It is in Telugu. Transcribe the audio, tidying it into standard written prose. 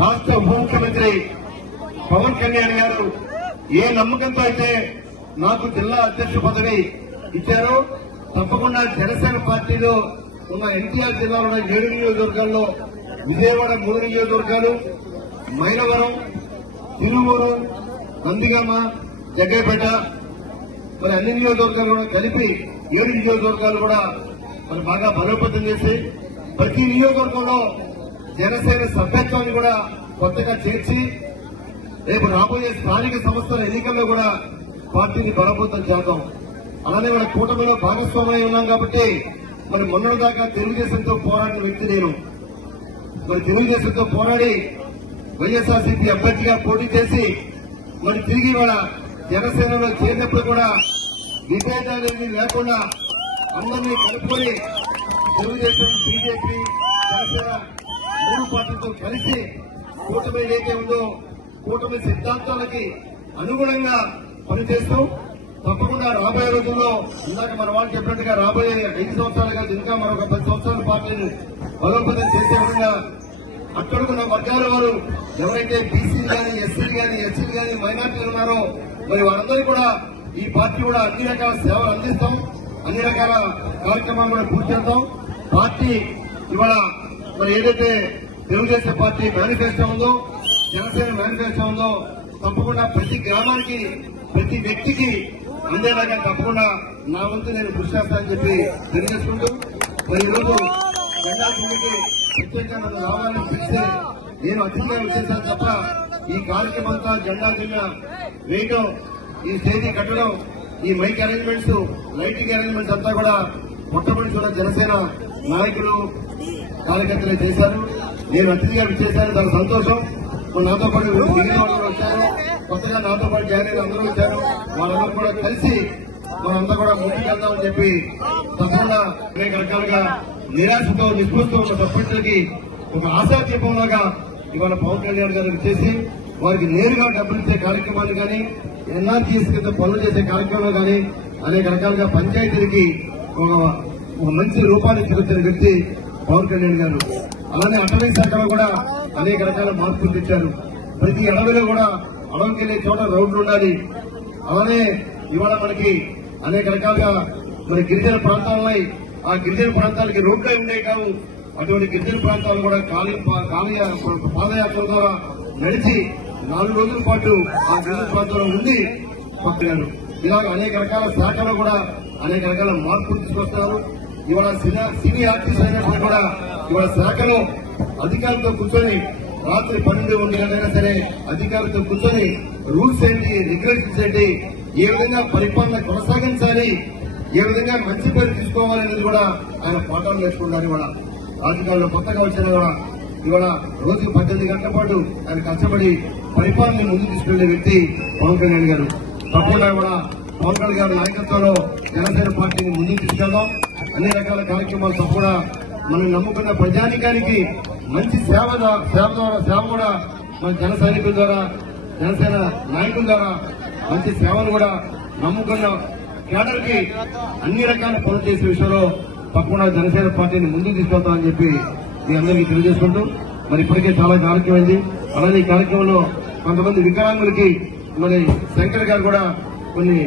రాష్ట్ర ఉప ముఖ్యమంత్రి పవన్ కళ్యాణ్ గారు ఏ నమ్మకంతో అయితే నాకు జిల్లా అధ్యక్ష పదవి ఇచ్చారో తప్పకుండా జనసేన పార్టీలో ఉన్న ఎన్టీఆర్ జిల్లాలో 7 నియోజకవర్గాల్లో విజయవాడ 3 నియోజకవర్గాలు, మైలవరం, తిరువూరు, నందిగామ, జగ్గైపేట మరి అన్ని నియోజకవర్గాలు కూడా కలిపి 7 నియోజకవర్గాలు కూడా మరి బాగా బలోపేతం చేసి ప్రతి నియోజకవర్గంలో జనసేన సభ్యత్వాన్ని కూడా కొత్తగా చేర్చి రేపు రాబోయే స్థానిక సంస్థల ఎన్నికల్లో కూడా పార్టీని బలోపేతం చేద్దాం. అలానే మన కూటమిలో భాగస్వామ్యం ఉన్నాం కాబట్టి మరి మొన్నటి దాకా తెలుగుదేశంతో పోరాడిన వ్యక్తి నేను. మరి తెలుగుదేశంతో పోరాడి వైఎస్ఆర్సీపీ అభ్యర్థిగా పోటీ చేసి మరి తిరిగి వాళ్ళ జనసేనలో చేరినప్పుడు కూడా విభేదాలు లేకుండా అందరినీ కలుపుకొని తెలుగుదేశం, బీజేపీ, జనసేన 3 పార్టీలతో కలిసి కూటమి ఏదైతే ఉందో కూటమి సిద్ధాంతాలకి అనుగుణంగా పనిచేస్తూ తప్పకుండా రాబోయే రోజుల్లో ఇందాక మన వాళ్ళు చెప్పినట్టుగా రాబోయే 5 సంవత్సరాలు కాదు ఇంకా మరొక 10 సంవత్సరాల పార్టీని బలోపేతం చేసే విధంగా అక్కడున్న వర్గాల వారు ఎవరైతే బీసీలు కానీ, ఎస్సీలు కానీ, ఎస్సీలు కానీ, మైనార్టీలు ఉన్నారో మరి వారందరూ కూడా ఈ పార్టీ కూడా అన్ని రకాల సేవలు అందిస్తాం, అన్ని రకాల కార్యక్రమాలు కూడా పూర్తి చేద్దాం. పార్టీ ఇవాళ మరి ఏదైతే తెలుగుదేశం పార్టీ మేనిఫెస్టో ఉందో, జనసేన మేనిఫెస్టో ఉందో తప్పకుండా ప్రతి గ్రామానికి, ప్రతి వ్యక్తికి అందేలాగా తప్పకుండా నా వంతు నేను కృషి చేస్తానని చెప్పి తెలియజేసుకుంటూ మరి ఈరోజు జెండా కిందకి ప్రత్యేకంగా నన్ను రావాలని పిలిస్తే నేను అతిథిగా వచ్చేసాను తప్ప ఈ కార్యక్రమం అంతా జెండా కింద వేయడం, ఈ స్టేజీ కట్టడం, ఈ మైక్ అరేంజ్మెంట్స్, లైటింగ్ అరేంజ్మెంట్స్ అంతా కూడా మొట్టమొదటి కూడా జనసేన నాయకులు, కార్యకర్తలే చేశారు. నేను అతిథిగా వచ్చేసాను, దాని సంతోషం. నాతో పాటు మిగిలిన వాళ్ళు కూడా వచ్చారు, కొత్తగా నాతో పాటు జాయిన్ అయిన అందరూ వచ్చారు. వాళ్ళందరూ కూడా కలిసి మనంతా కూడా ముందుకెళ్తామని చెప్పి తప్పకుండా అనేక రకాలుగా నిరాశతో నిస్పృహతో ఉన్న సభ్యులకి ఒక ఆశాదీపంలాగా ఇవాళ పవన్ కళ్యాణ్ గారు చేసి వారికి నేరుగా డబ్బులు ఇచ్చే కార్యక్రమాలు కానీ, ఎన్ఆర్జీఎస్ కింద పనులు చేసే కార్యక్రమాలు కానీ అనేక రకాలుగా పంచాయతీలకి ఒక మంచి రూపాన్ని చూపించిన వ్యక్తి పవన్ కళ్యాణ్ గారు. అలానే అటవీ శాఖలో కూడా అనేక రకాల మార్పులు తెచ్చారు. ప్రతి అడవిలో కూడా అడవికి వెళ్లే చోట రోడ్లు ఉండాలి. అలానే ఇవాళ మనకి అనేక రకాలుగా మరి గిరిజన ప్రాంతాలపై ఆ గిరిజన ప్రాంతాలకి రోడ్లే ఉండేవి కావు. అటువంటి గిరిజన ప్రాంతాలు కూడా పాదయాత్ర ద్వారా నడిచి 4 రోజుల పాటు ఆ గిరిజన ప్రాంతంలో ఉండి పక్కగారు. ఇలాగ అనేక రకాల శాఖలో కూడా అనేక రకాల మార్పులు తీసుకొస్తారు. ఇవాళ సినీ ఆర్టిస్ట్ అయినప్పుడు కూడా ఇవాళ శాఖలో అధికారులతో కూర్చొని రాత్రి 12-1 గంటలైనా సరే అధికారులతో కూర్చొని రూల్స్ ఏంటి, రెగ్యులేషన్స్ ఏంటి, ఏ విధంగా పరిపాలన కొనసాగించాలి, ఏ విధంగా మంచి పేరు తీసుకోవాలనేది కూడా ఆయన పాఠాలు నేర్చుకున్నారు. ఇవాళ రాజకీయాల్లో కొత్తగా వచ్చిన కూడా ఇవాళ రోజుకు 18 గంటల పాటు ఆయన కష్టపడి పరిపాలన ముందుకు తీసుకెళ్లే వ్యక్తి పవన్ కళ్యాణ్ గారు. తప్పకుండా కూడా పవన్ కళ్యాణ్ గారి నాయకత్వంలో జనసేన పార్టీని ముందుకు తీసుకెళ్దాం. అన్ని రకాల కార్యక్రమాలు తప్పకుండా మనం నమ్ముకున్న ప్రజానికానికి మంచి సేవ కూడా మన జన సైనికుల ద్వారా, జనసేన నాయకుల ద్వారా మంచి సేవలు కూడా నమ్ముకున్న కేడర్కి అన్ని రకాల పనులు చేసే విషయంలో తప్పకుండా జనసేన పార్టీని ముందుకు తీసుకెళ్తామని చెప్పి మీ అందరికీ తెలియజేసుకుంటూ మరి ఇప్పటికే చాలా కార్యక్రమం అయింది. అలానే ఈ కార్యక్రమంలో కొంతమంది వికలాంగులకి మరి శంకర్ గారు కూడా కొన్ని